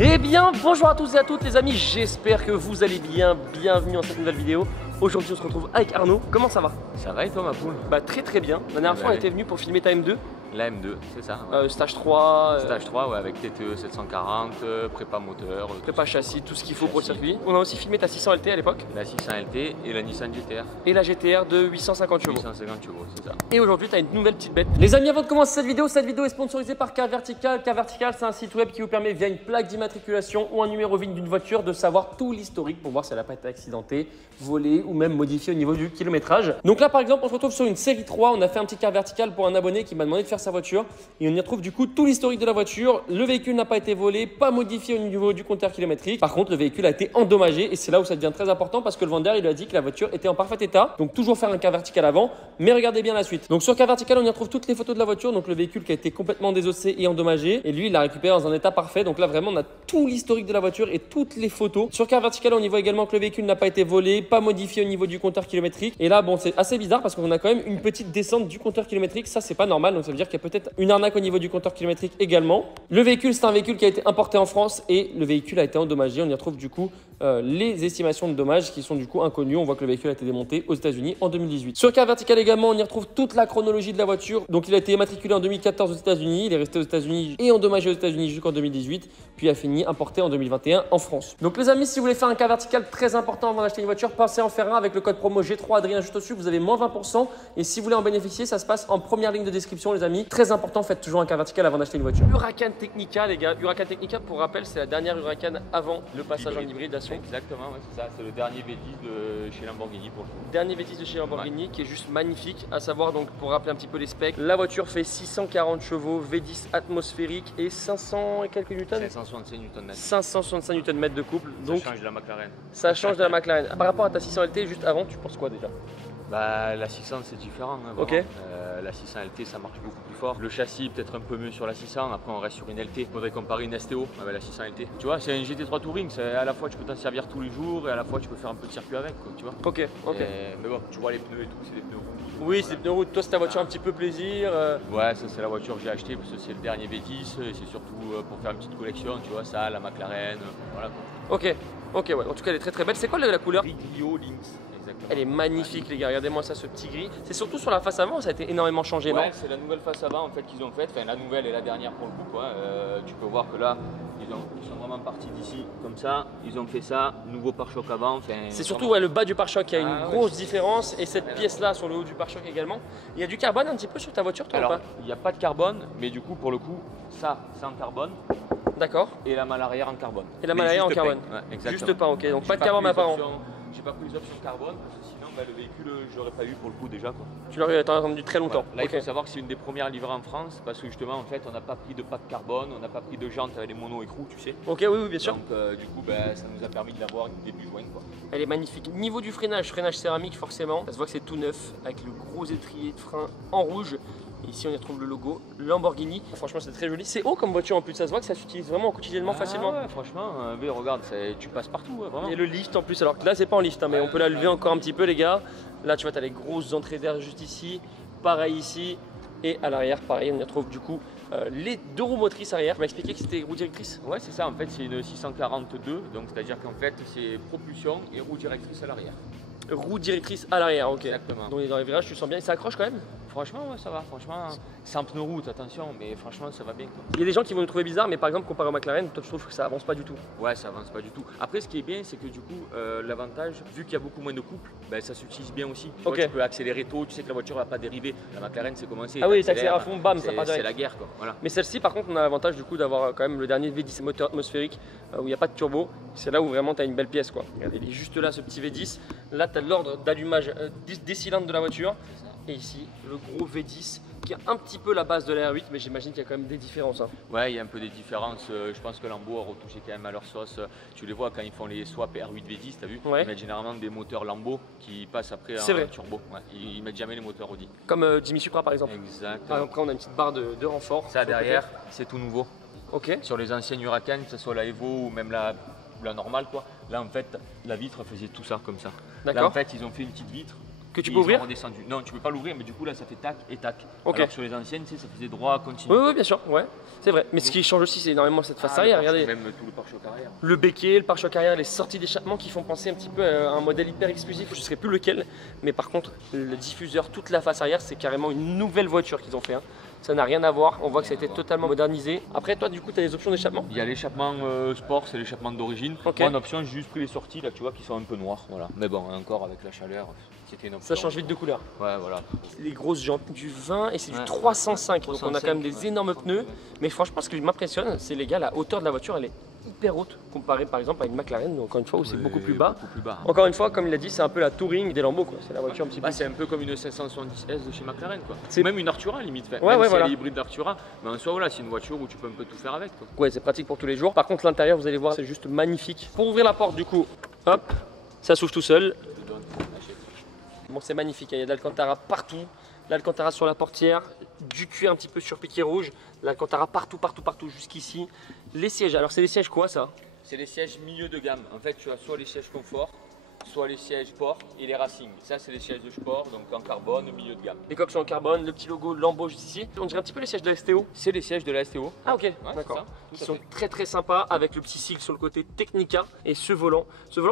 Eh bien, bonjour à tous et à toutes les amis, j'espère que vous allez bien, bienvenue dans cette nouvelle vidéo. Aujourd'hui on se retrouve avec Arnaud, comment ça va? Ça va et toi ma poule? Bah très très bien, la dernière fois on était venu pour filmer ta M2. La M2, c'est ça. Ouais. Stage 3. Stage 3, ouais, avec TTE 740, prépa moteur. Prépa châssis, tout ce qu'il faut pour le circuit. On a aussi filmé ta 600 LT à l'époque. La 600 LT et la Nissan GTR. Et la GTR de 850 chevaux. 850 chevaux, c'est ça. Et aujourd'hui, tu as une nouvelle petite bête. Les amis, avant de commencer cette vidéo est sponsorisée par Car Vertical. Car Vertical, c'est un site web qui vous permet, via une plaque d'immatriculation ou un numéro VIN d'une voiture, de savoir tout l'historique pour voir si elle n'a pas été accidentée, volée ou même modifiée au niveau du kilométrage. Donc là, par exemple, on se retrouve sur une série 3. On a fait un petit Car Vertical pour un abonné qui m'a demandé de faire sa voiture. Et on y retrouve du coup tout l'historique de la voiture. Le véhicule n'a pas été volé, pas modifié au niveau du compteur kilométrique. Par contre, le véhicule a été endommagé et c'est là où ça devient très important parce que le vendeur il a dit que la voiture était en parfait état. Donc toujours faire un Car Vertical avant, mais regardez bien la suite. Donc sur Car Vertical, on y retrouve toutes les photos de la voiture. Donc le véhicule qui a été complètement désossé et endommagé. Et lui, il l'a récupéré dans un état parfait. Donc là, vraiment, on a tout l'historique de la voiture et toutes les photos. Sur Car Vertical, on y voit également que le véhicule n'a pas été volé, pas modifié au niveau du compteur kilométrique. Et là, bon, c'est assez bizarre parce qu'on a quand même une petite descente du compteur kilométrique. Ça, c'est pas normal. Donc ça veut dire qu'il y a peut-être une arnaque au niveau du compteur kilométrique également. Le véhicule, c'est un véhicule qui a été importé en France et le véhicule a été endommagé. On y retrouve du coup les estimations de dommages qui sont du coup inconnues. On voit que le véhicule a été démonté aux États-Unis en 2018. Sur Car Vertical également, on y retrouve toute la chronologie de la voiture. Donc il a été immatriculé en 2014 aux États-Unis, il est resté aux États-Unis et endommagé aux États-Unis jusqu'en 2018, puis a fini importé en 2021 en France. Donc les amis, si vous voulez faire un Car Vertical très important avant d'acheter une voiture, pensez à en faire un avec le code promo G3 Adrien juste au-dessus. Vous avez moins 20% et si vous voulez en bénéficier, ça se passe en première ligne de description les amis. Très important, faites toujours un Car Vertical avant d'acheter une voiture. Huracan Technica les gars, Huracan Technica pour rappel, c'est la dernière Huracan avant le passage en hybridation. Exactement, ouais, c'est ça, c'est le dernier V10 de chez Lamborghini pour le coup. Dernier V10 de chez Lamborghini qui est juste magnifique, à savoir donc pour rappeler un petit peu les specs, la voiture fait 640 chevaux, V10 atmosphérique et 500 et quelques newtons. 565 Nm. 565 Nm de couple. Donc ça change de la McLaren. Ça change de la McLaren. Par rapport à ta 600 LT juste avant, tu penses quoi déjà? Bah, la 600 c'est différent. Hein, ok. La 600 LT ça marche beaucoup plus fort. Le châssis peut-être un peu mieux sur la 600. Après on reste sur une LT. Faudrait comparer une STO avec la 600 LT. Tu vois, c'est un GT3 Touring. À la fois tu peux t'en servir tous les jours et à la fois tu peux faire un peu de circuit avec. Quoi, tu vois. Ok. Mais bon, tu vois les pneus et tout, c'est des pneus routes. Oui, c'est des pneus routes. Toi, c'est ta voiture un petit peu plaisir. Ouais, ça c'est la voiture que j'ai achetée parce que c'est le dernier V10 et c'est surtout pour faire une petite collection. Tu vois, ça, la McLaren, voilà. Ok. Ok, ouais. En tout cas, elle est très très belle. C'est quoi la couleur? Clio Lynx. Exactement. Elle est magnifique les gars, regardez-moi ça, ce petit gris. C'est surtout sur la face avant, ça a été énormément changé, non? Ouais, c'est la nouvelle face avant en fait qu'ils ont faite, enfin la nouvelle et la dernière pour le coup quoi. Tu peux voir que là, ils sont vraiment partis d'ici comme ça, ils ont fait ça, nouveau pare-choc avant. C'est surtout ouais, le bas du pare-choc qui a une grosse différence et cette pièce là sur le haut du pare-choc également. Il y a du carbone un petit peu sur ta voiture toi? Alors, ou pas? il n'y a pas de carbone, mais du coup pour le coup, ça c'est en carbone. D'accord. Et la malle arrière en carbone. Et la malle arrière en carbone. Ouais, juste pas, ok, donc pas de carbone apparent. J'ai pas pris les options carbone parce que sinon le véhicule je l'aurais pas eu pour le coup déjà quoi. Tu l'aurais attendu très longtemps. Voilà. Là il faut savoir que c'est une des premières livrées en France parce que justement en fait on n'a pas pris de pack carbone, on n'a pas pris de jantes avec les mono-écrous tu sais. Ok oui bien sûr. Donc du coup ça nous a permis de l'avoir début juin quoi. Elle est magnifique. Niveau du freinage céramique forcément, ça se voit que c'est tout neuf avec le gros étrier de frein en rouge. Et ici on y retrouve le logo Lamborghini. Franchement c'est très joli. C'est haut comme voiture en plus, ça se voit que ça s'utilise vraiment quotidiennement facilement. Ouais franchement, regarde, tu passes partout vraiment. Et le lift en plus, alors que là c'est pas en lift hein, mais on peut la lever encore un petit peu les gars. Là tu vois tu as les grosses entrées d'air juste ici, pareil ici. Et à l'arrière pareil on y retrouve du coup les deux roues motrices arrière. Tu m'as expliqué que c'était roue directrice? Ouais c'est ça en fait, c'est une 642, donc c'est à dire qu'en fait c'est propulsion et roue directrice à l'arrière. Roue directrice à l'arrière, ok. Exactement. Donc dans les virages tu sens bien et ça accroche quand même? Franchement ouais ça va, franchement c'est un pneu route attention mais franchement ça va bien quoi. Il y a des gens qui vont le trouver bizarre mais par exemple comparé au McLaren, toi tu trouves que ça avance pas du tout? Ouais ça avance pas du tout. Après ce qui est bien c'est que du coup l'avantage, vu qu'il y a beaucoup moins de couple, ça s'utilise bien aussi. Tu vois, tu peux accélérer tôt, tu sais que la voiture va pas dériver. La McLaren c'est commencé. Ah oui ça accélère à fond, bam ça part direct. C'est la guerre quoi. Voilà. Mais celle-ci par contre on a l'avantage du coup d'avoir quand même le dernier V10 moteur atmosphérique où il n'y a pas de turbo. C'est là où vraiment tu as une belle pièce quoi. Regardez, il est juste là ce petit V10. Là tu as l'ordre d'allumage des cylindres de la voiture. Et ici, le gros V10 qui a un petit peu la base de la R8, mais j'imagine qu'il y a quand même des différences. Hein. Ouais, il y a un peu des différences. Je pense que Lambo a retouché quand même à leur sauce. Tu les vois quand ils font les swaps R8 V10, t'as vu? Ouais. Ils mettent généralement des moteurs Lambo qui passent après en turbo. Ouais. Ils mettent jamais les moteurs Audi. Comme Jimmy Supra par exemple. Exactement. Après, on a une petite barre de renfort. Ça derrière, c'est tout nouveau. Ok. Sur les anciennes Huracan, que ce soit la Evo ou même la normale, quoi. Là, en fait, la vitre faisait tout ça comme ça. D'accord. Là, en fait, ils ont fait une petite vitre Que tu Et peux ils ouvrir? ont redescendu. Non, tu peux pas l'ouvrir, mais du coup là ça fait tac et tac. Ok. Alors que sur les anciennes, tu sais, ça faisait droit continu. Oui, bien sûr, ouais, c'est vrai. Mais ce qui change aussi, c'est énormément cette face arrière. Regardez, Même tout le pare-choc arrière. le béquet, le pare-choc arrière, les sorties d'échappement qui font penser un petit peu à un modèle hyper exclusif. Je ne sais plus lequel, mais par contre, le diffuseur, toute la face arrière, c'est carrément une nouvelle voiture qu'ils ont fait. Hein. Ça n'a rien à voir, on voit que ça a été totalement modernisé. Après, toi, du coup, tu as des options d'échappement? Il y a l'échappement sport, c'est l'échappement d'origine. Ok. Moi, en option, j'ai juste pris les sorties là, tu vois, qui sont un peu noires. Voilà. Mais bon, encore avec la chaleur, c'était une option. Ça change vite de couleur. Ouais, voilà. Les grosses jantes du 20 et c'est du Ouais. 305, donc on a quand même des 305, énormes pneus. Mais franchement, ce qui m'impressionne, c'est les gars, la hauteur de la voiture, elle est hyper haute comparée par exemple à une McLaren, encore une fois, où c'est beaucoup plus bas. Beaucoup plus bas. Encore une fois, comme il a dit, c'est un peu la touring des Lambeaux, quoi. C'est la voiture un petit peu. Bah, c'est un peu comme une 570S de chez McLaren, quoi. C'est- C'est même une Artura limite. Même ouais, si voilà. elle est hybride d'Artura, mais en soi, voilà, c'est une voiture où tu peux un peu tout faire avec, quoi. Ouais, c'est pratique pour tous les jours. Par contre, l'intérieur, vous allez voir, c'est juste magnifique. Pour ouvrir la porte, du coup, hop, ça s'ouvre tout seul. Je te donne, achète. Bon, c'est magnifique, hein. Il y a de l'Alcantara partout. L'Alcantara sur la portière, du cuir un petit peu sur piqué rouge. L'Alcantara partout, jusqu'ici. Les sièges, alors c'est les sièges quoi ça? C'est les sièges milieu de gamme. En fait, tu as soit les sièges confort, soit les sièges sport et les racing. Ça, c'est les sièges de sport, donc en carbone, milieu de gamme. Les coques sont en carbone, le petit logo Lambeau juste ici. On dirait un petit peu les sièges de la STO. C'est les sièges de la STO. Ah ok, Ouais, d'accord. c'est Ils ça, tout sont à fait. très très sympas avec le petit sigle sur le côté Technica et ce volant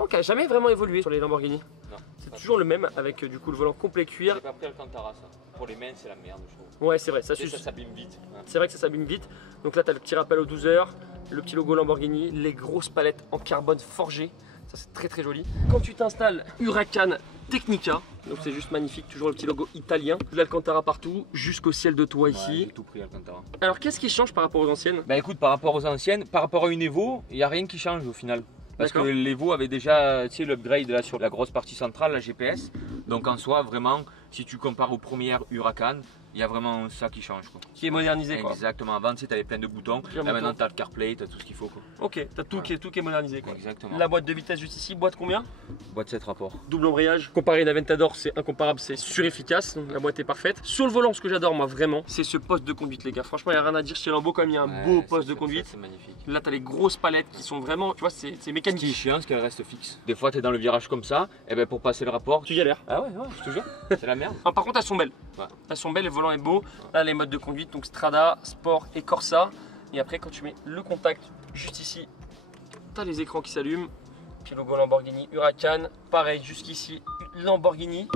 qui a jamais vraiment évolué sur les Lamborghini. Non, C'est pas toujours le même avec du coup le volant complet cuir. J'ai pas pris Alcantara, ça. Pour les mains, c'est la merde, je trouve. Ouais, c'est vrai, ça Tu sais, suce. ça s'abîme vite. Ouais. C'est vrai que ça s'abîme vite. Donc là, tu as le petit rappel aux 12 heures, le petit logo Lamborghini, les grosses palettes en carbone forgé. Ça, c'est très très joli. Quand tu t'installes, Huracan Technica. Donc c'est juste magnifique, toujours le petit logo italien. De l'Alcantara partout, jusqu'au ciel de toit Ouais, ici. j'ai tout pris Alcantara. Alors qu'est-ce qui change par rapport aux anciennes? Bah écoute, par rapport aux anciennes, par rapport à une Evo, il n'y a rien qui change au final. Parce que D'accord. l'Evo avait déjà l'upgrade là sur la grosse partie centrale, la GPS. Donc en soi, vraiment, si tu compares aux premières Huracan, il y a vraiment ça qui change, quoi. Qui est modernisé quoi. Exactement, avant tu avais plein de boutons, Plein de là maintenant boutons. tu as le CarPlay, tu as tout ce qu'il faut, quoi. Ok, t'as tout, tout qui est modernisé quoi. Exactement. La boîte de vitesse juste ici, boîte combien? Boîte 7 rapports. Double embrayage. Comparé à une Aventador, c'est incomparable, c'est surefficace. Donc la boîte est parfaite. Sur le volant, ce que j'adore moi vraiment, c'est ce poste de conduite les gars. Franchement, il n'y a rien à dire chez Lambeau comme il y a un Ouais, beau ça, poste de ça, conduite. ça, c'est magnifique. Là, tu as les grosses palettes qui sont vraiment, tu vois, c'est Ce qui est mécanique. chiant, c'est qu'elle reste fixe. Des fois, tu es dans le virage comme ça, et ben pour passer le rapport. Tu galères. Ah ouais, je te jure, c'est la merde. Ah, par contre, elles sont belles. Ouais. Elles sont belles, le volant est beau. Là, les modes de conduite, donc Strada, Sport et Corsa. Et après, quand tu mets le contact juste ici, tu as les écrans qui s'allument. Puis logo Lamborghini, Huracan. Pareil, jusqu'ici, Lamborghini.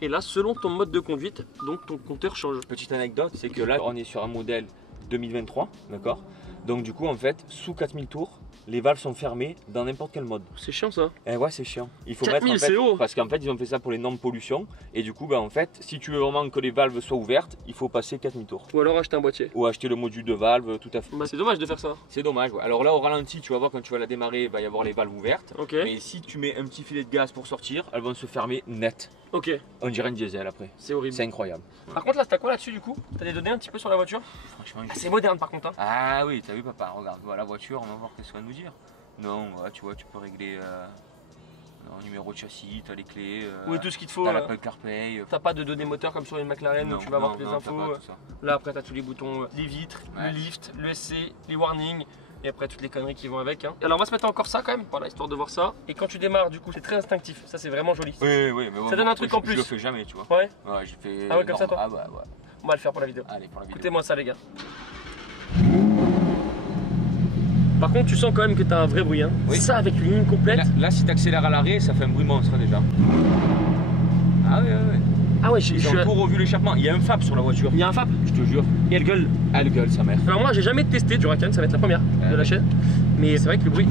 Et là, selon ton mode de conduite, donc ton compteur change. Petite anecdote, c'est que là, on est sur un modèle 2023, d'accord? Donc du coup, en fait, sous 4000 tours, les valves sont fermées dans n'importe quel mode. C'est chiant ça. Et ouais, c'est chiant. Il faut 4000, mettre en fait, c'est haut. parce qu'en fait, ils ont fait ça pour les normes pollution. Et du coup, bah, en fait, si tu veux vraiment que les valves soient ouvertes, il faut passer 4000 tours. Ou alors acheter un boîtier. Ou acheter le module de valve, tout à fait. Bah, c'est dommage de faire ça. C'est dommage. Ouais. Alors là, au ralenti, tu vas voir quand tu vas la démarrer, il va y avoir les valves ouvertes. Ok. Mais si tu mets un petit filet de gaz pour sortir, elles vont se fermer net. Ok. On dirait un diesel après. C'est horrible. C'est incroyable. Par contre, là, t'as quoi là-dessus du coup? T'as des données un petit peu sur la voiture? Franchement, Ah, c'est moderne par contre. Hein. Ah oui, t'as vu papa, regarde, voilà la voiture, on va voir qu'est-ce qu'elle va nous dire. Non, ouais, tu vois, tu peux régler le numéro de châssis, t'as les clés, Oui, tout ce qu'il te faut. t'as l'Apple CarPlay. T'as pas de données moteurs comme sur une McLaren où tu vas avoir toutes les t'as infos. pas tout ça. Là, après, t'as tous les boutons, les vitres, Ouais. le lift, le SC, les warnings. Et après, toutes les conneries qui vont avec. Hein. Alors, on va se mettre encore ça quand même, voilà, histoire de voir ça. Et quand tu démarres, du coup, c'est très instinctif. Ça, c'est vraiment joli. Oui, mais bon, Ça donne un truc en plus. Je le fais jamais, tu vois. Ouais, Ouais, j'ai fait. Ah ouais, comme ça, toi Ah ouais, ouais. on va le faire pour la vidéo. Allez, pour la vidéo. Écoutez-moi ça, les gars. Par contre, tu sens quand même que t'as un vrai bruit. Hein. Oui. Ça, avec une ligne complète. Là, si t'accélères à l'arrêt, ça fait un bruit monstre déjà. Ah ouais. Ah ouais, Ils ont tout revu l'échappement. Il y a un FAB sur la voiture. Il y a un FAB Je te jure. et elle gueule. Ah, le gueule, sa mère. Alors moi j'ai jamais testé du Huracan, ça va être la première de la chaîne. Mais c'est vrai que le bruit.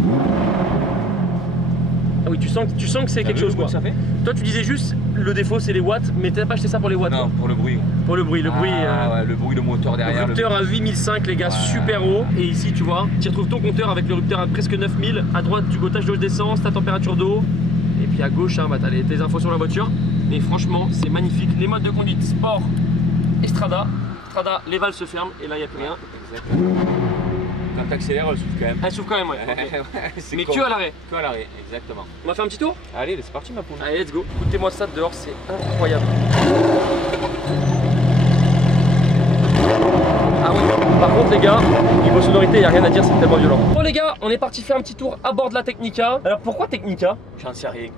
Ah oui, tu sens que c'est quelque chose quoi. Que ça fait Toi tu disais juste le défaut c'est les watts, mais t'as pas acheté ça pour les watts. Non, pour le bruit. Pour le bruit, le bruit. Ouais, le bruit, le moteur derrière. Le rupteur à 8005 les gars, super haut. Et ici tu vois, tu retrouves ton compteur avec le rupteur à presque 9000. À droite du gottage d'eau d'essence, ta température d'eau. Et puis à gauche, hein, bah, t'as tes infos sur la voiture. Mais franchement, c'est magnifique. Les modes de conduite sport et Strada. Strada, les valves se ferment et là il n'y a plus rien. Exactement. Quand t'accélères, elle souffle quand même. Elle s'ouvre quand même, ouais. Ok. Ouais, c'est Mais con. que à l'arrêt. Que à l'arrêt, exactement. On va faire un petit tour? Allez, c'est parti ma poule. Allez, let's go. Écoutez-moi ça dehors, c'est incroyable. Ah ouais. Par contre les gars, niveau sonorité, il n'y a rien à dire, c'est tellement violent. Bon les gars, on est parti faire un petit tour à bord de la Technica. Alors pourquoi Technica? J'en sais rien.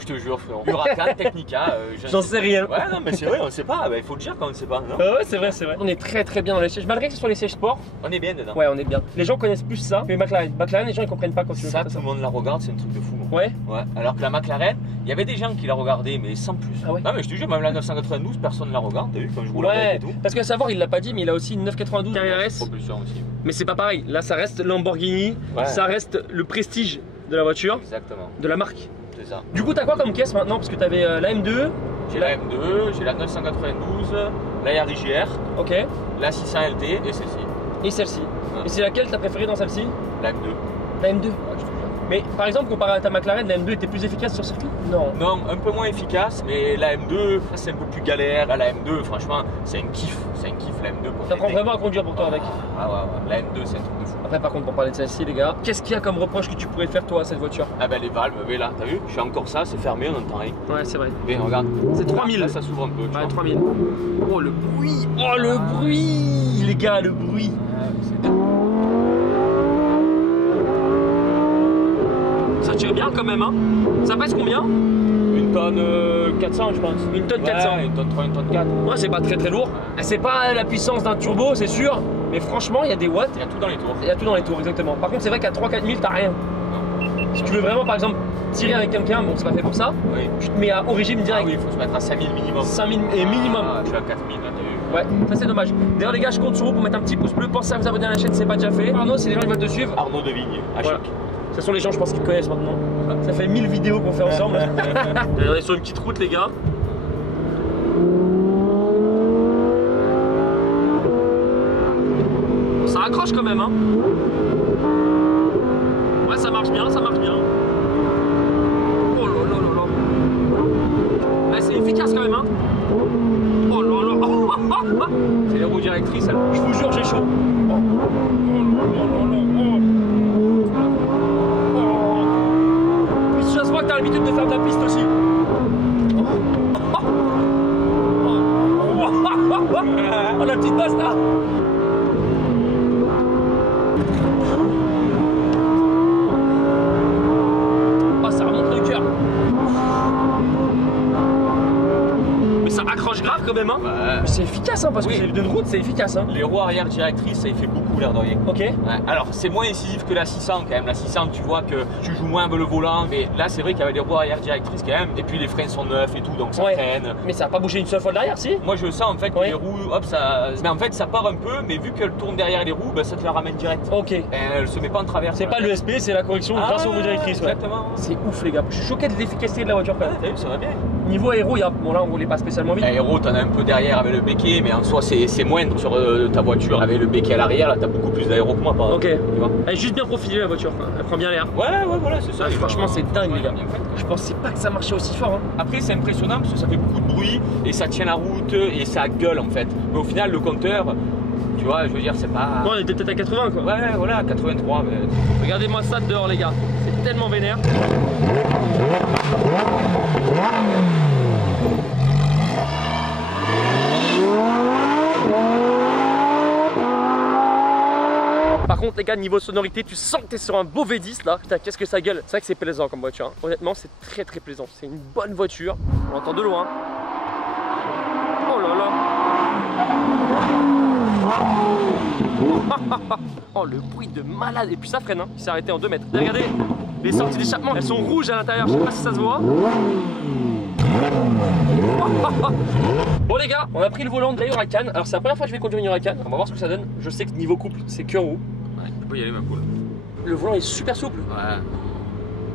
Je te jure, frérot. Huracan, Technica. J'en sais rien. Ouais, non, mais c'est vrai, on sait pas. Il faut le dire quand on ne sait pas. Non Ouais, c'est vrai, c'est vrai. On est très très bien dans les sièges. Malgré que ce soit les sièges sport. On est bien dedans. Ouais, on est bien. Les gens connaissent plus ça que les McLaren. McLaren, les gens ils comprennent pas quand tu veux Ça, faire tout le monde la regarde, c'est un truc de fou. Ouais. Ouais. Alors que la McLaren, il y avait des gens qui la regardaient, mais sans plus. Ah ouais. Non, mais je te jure, même la 992, personne ne la regarde. T'as vu quand je roule avec Ouais, et tout. parce que à savoir, il l'a pas dit, mais il a aussi une 992 carrière S. Propulsion aussi. Mais c'est pas pareil. Là, ça reste Lamborghini. Ouais. Ça reste le prestige de la voiture, Exactement. de la marque. C'est ça. Du coup, t'as quoi comme caisse maintenant? Parce que t'avais la M2. J'ai la M2, j'ai la 992, la Yaris GR, Ok. la 600 LT et celle-ci. Et celle-ci. Ouais. Et c'est laquelle t'as préférée dans celle-ci? La M2. La M2. Ouais, je te jure. Mais par exemple, comparé à ta McLaren, la M2 était plus efficace sur circuit? Non. Non, un peu moins efficace, mais la M2, c'est un peu plus galère. Là, la M2, franchement, c'est un kiff. C'est un kiff la M2 pour T'apprends l'été. vraiment à conduire pour toi avec. Ah ouais. La M2, c'est un truc de fou. Après, par contre, pour parler de celle-ci, les gars, qu'est-ce qu'il y a comme reproche que tu pourrais faire toi à cette voiture? Ah ben les valves, mais là, t'as vu? Je fais encore ça, c'est fermé, on n'entend rien. Ouais, c'est vrai. Mais regarde. C'est 3000. Là, ça s'ouvre un peu. Tu Ouais, vois. 3000. Oh, le bruit! Oh, le bruit! Les gars, le bruit! Ouais, c'est- Ça tire bien quand même, hein? Ça pèse combien? Une tonne 400, je pense. Une tonne 400. Ouais, une tonne 3, une tonne 4. Ouais, c'est pas très très lourd. C'est pas la puissance d'un turbo, c'est sûr. Mais franchement, il y a des watts. Il y a tout dans les tours. Il y a tout dans les tours, exactement. Par contre, c'est vrai qu'à 3-4 000, t'as rien. Si tu veux vraiment, par exemple, tirer avec quelqu'un, bon, c'est pas fait pour ça. Oui. Tu te mets au régime Ah direct. oui, il faut se mettre à 5000 minimum. 5000 et minimum. Ah, je suis à 4000 là, t'as vu? Ouais, ça c'est dommage. D'ailleurs, les gars, je compte sur vous pour mettre un petit pouce bleu. Pensez à vous abonner à la chaîne si c'est pas déjà fait. Arnaud, c'est les gens qui veulent te suivre. Arnaud de Vigne, à Voilà. Chic. Ce sont les gens, je pense, qui te connaissent maintenant. Ça fait 1000 vidéos qu'on fait ensemble. On est sur une petite route, les gars. Ça accroche quand même, hein. Ouais, ça marche bien, ça marche bien. Oh là là là là. Ouais, c'est efficace quand même, hein. Oh là là. C'est les roues directrices, elles. Je vous jure, j'ai chaud. Oh. Oh là là là là. Oh. Oh. Puis ça se voit que t'as l'habitude de faire de la piste aussi. Oh, la petite basse là. Oh, ça remonte le cœur. Mais ça accroche grave quand même, hein. Ouais. C'est efficace, hein, parce que Oui. c'est d'une route, c'est efficace, hein. Les roues arrière directrices, ça y fait beaucoup l'air de rien. Ok. Ouais. Alors, c'est moins incisif que la 600 quand même. La 600, tu vois que tu joues moins avec le volant. Mais là, c'est vrai qu'il y avait des roues arrière directrices quand même. Et puis, les freins sont neufs et tout, donc ça Ouais. freine. Mais ça a pas bougé une seule fois derrière, si? Moi, je sens en fait que Ouais. les roues, hop, ça. Mais en fait, ça part un peu, mais vu qu'elle tourne derrière les roues, bah, ça te la ramène direct. Ok. Elle se met pas en travers. C'est pas l'ESP, c'est la correction grâce aux roues directrices. Ouais. Exactement. C'est ouf, les gars. Je suis choqué de l'efficacité de la voiture quand Ouais, même. t'as vu, ça va bien. Niveau aéro, il y a... bon là on roulait pas spécialement vite. Aéro, t'en as un peu derrière avec le béquet, mais en soi, c'est moindre sur ta voiture avec le béquet à l'arrière. Là, t'as beaucoup plus d'aéro que moi, par Ok. exemple. Tu vois. Elle est juste bien profilée la voiture, quoi. Elle prend bien l'air. Ouais, voilà, c'est ça. Ah, franchement, c'est dingue, les gars. bien fait. Je pensais pas que ça marchait aussi fort. Hein. Après, c'est impressionnant parce que ça fait beaucoup de bruit et ça tient la route et ça gueule en fait. Mais au final, le compteur, tu vois, je veux dire, c'est pas. Bon, on était peut-être à 80 quoi. Ouais, voilà, 83. Mais... Regardez-moi ça dehors, les gars. C'est tellement vénère. Par contre les gars, niveau sonorité, tu sens que t'es sur un beau V10 là. Putain, qu'est-ce que ça gueule. C'est vrai que c'est plaisant comme voiture, hein. Honnêtement, c'est très très plaisant. C'est une bonne voiture. On l'entend de loin. Oh là là. Oh le bruit de malade. Et puis ça freine, hein. Il s'est arrêté en 2 mètres. Et regardez, les sorties d'échappement, elles sont rouges à l'intérieur. Je sais pas si ça se voit. Bon les gars, on a pris le volant de la Huracan. Alors c'est la première fois que je vais conduire une Huracan. On va voir ce que ça donne. Je sais que niveau couple, c'est que roue. Ouais, tu peux y aller, ma poule. Le volant est super souple. Ouais,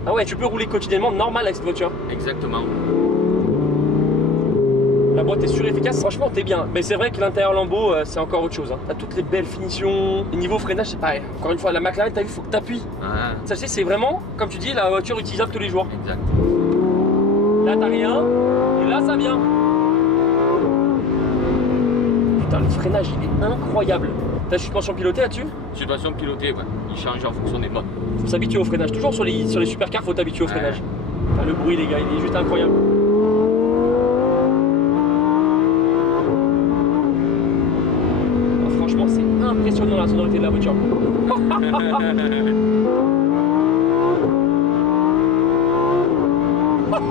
Ah ouais, tu peux rouler quotidiennement normal avec cette voiture. exactement. La boîte est sur-efficace, franchement t'es bien. Mais c'est vrai que l'intérieur Lambo, c'est encore autre chose, hein. T'as toutes les belles finitions. Et niveau freinage, c'est pareil. Encore une fois, la McLaren, t'as vu, faut que t'appuies. Ouais, Celle-ci, c'est vraiment, comme tu dis, la voiture utilisable tous les jours. exact. Là, t'as rien. Et là, ça vient. Putain, le freinage, il est incroyable. T'as suspension pilotée là-dessus? Situation pilotée, ouais. Il change en fonction des modes. Faut s'habituer au freinage. Toujours sur les supercars, faut t'habituer au freinage. Putain, le bruit, les gars, il est juste incroyable. Oh, franchement, c'est impressionnant la sonorité de la voiture.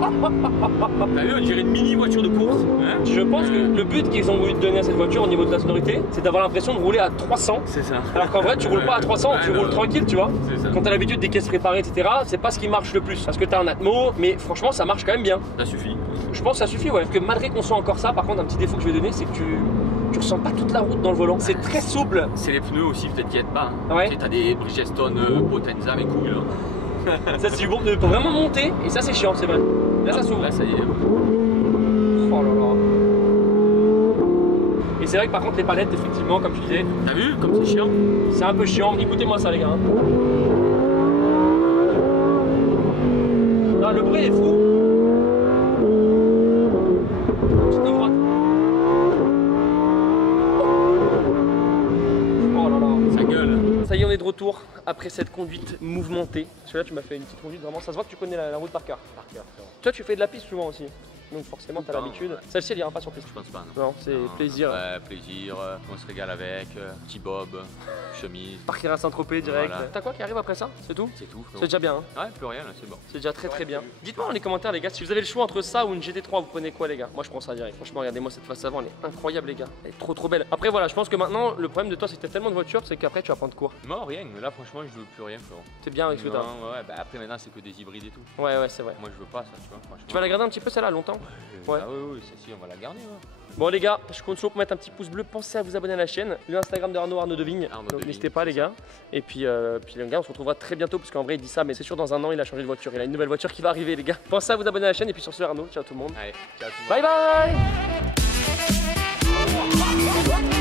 T'as vu, on dirait une mini voiture de course. Hein? Je pense que le but qu'ils ont voulu te donner à cette voiture au niveau de la sonorité, c'est d'avoir l'impression de rouler à 300. C'est ça. Alors qu'en vrai, tu roules pas à 300, tu roules tranquille, tu vois. C'est ça. Quand t'as l'habitude des caisses préparées, etc., c'est pas ce qui marche le plus. Parce que t'as un atmo, mais franchement, ça marche quand même bien. Ça suffit. Je pense que ça suffit, ouais. Parce que malgré qu'on soit encore ça, par contre, un petit défaut que je vais donner, c'est que tu ressens pas toute la route dans le volant. C'est très souple. C'est les pneus aussi, peut-être qui aident pas. Hein. Ouais. Tu sais, t'as des Bridgestone Potenza, mais cool. Là. Ça, c'est du bon pneu pour vraiment monter, et ça, c'est chiant, c'est vrai. Là, ça s'ouvre. Là, ça y est. Oh là là. Et c'est vrai que par contre, les palettes, effectivement, comme tu disais, T'as vu comme c'est chiant? c'est un peu chiant. Écoutez-moi ça, les gars. Non, le bruit est fou. Petite ligne droite. Oh là là. Ça gueule. Ça y est, on est de retour après cette conduite mouvementée. Parce que là, tu m'as fait une petite conduite vraiment. Ça se voit que tu connais la route par cœur. Toi, tu fais de la piste souvent aussi. Donc forcément, t'as l'habitude. Celle-ci, elle ira pas sur piste. Je pense pas. Non, c'est plaisir. Ouais, plaisir. On se régale avec. Petit bob, chemise. Partir à Saint-Tropez direct. Voilà. T'as quoi qui arrive après ça? C'est tout? C'est tout. C'est déjà bien. Hein, Ouais, plus rien là, c'est bon. c'est déjà très bien. Dites-moi dans les commentaires, les gars, si vous avez le choix entre ça ou une GT3, vous prenez quoi, les gars? Moi, je prends ça direct. Franchement, regardez-moi cette face avant, elle est incroyable, les gars. Elle est trop belle. Après, voilà, je pense que maintenant, le problème de toi, c'est que t'as tellement de voitures, c'est qu'après, tu vas prendre quoi? Non, rien. Là, franchement, je veux plus rien, frérot. T'es bien avec ce que t'as? Non, ouais, bah après, maintenant, c'est que des hybrides et tout. Ouais, c'est vrai. Moi, je veux pas ça, tu vois. Franchement. Tu vas la garder un petit peu, celle-là, longtemps? Ouais. Ah oui, si, on va la garder. Ouais. Bon les gars, je compte sur vous pour mettre un petit pouce bleu, pensez à vous abonner à la chaîne, le Instagram de Arnaud Devigne, donc n'hésitez pas les gars. Et puis les gars, on se retrouvera très bientôt parce qu'en vrai il dit ça, mais c'est sûr dans un an il a changé de voiture, il a une nouvelle voiture qui va arriver les gars. Pensez à vous abonner à la chaîne et puis sur ce Arnaud, ciao tout le monde. Allez, ciao tout le monde. Bye bye.